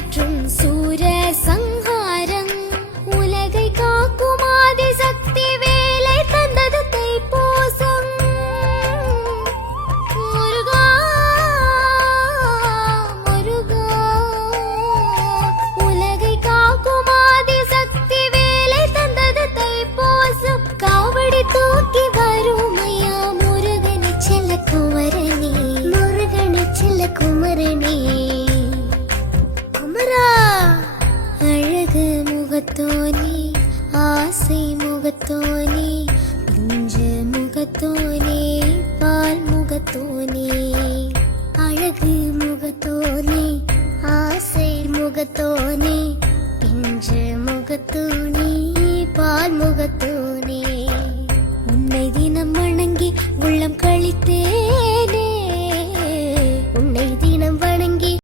அரற்றும் சூர சங்காரம் உலகை காக்கும் ஆதி சக்தி வேலை தந்தது தைப்பூசம். முருகா முருகா உலகை காக்கும் ஆதி சக்தி வேலை தந்தது தைப்பூசம். காவடி தூக்கி வருமையா முருகனை செல்ல குமரனே, முருகனை செல்ல குமரனே. அழகு முகத்தோனே, ஆசை முகத்தோனே, பிஞ்ச முகத்தோனே, பால் முகத்தோனே. அழகு முகத்தோனே, ஆசை முகத்தோனே, பிஞ்ச முகத்தோனே, பால் முகத்தோனே.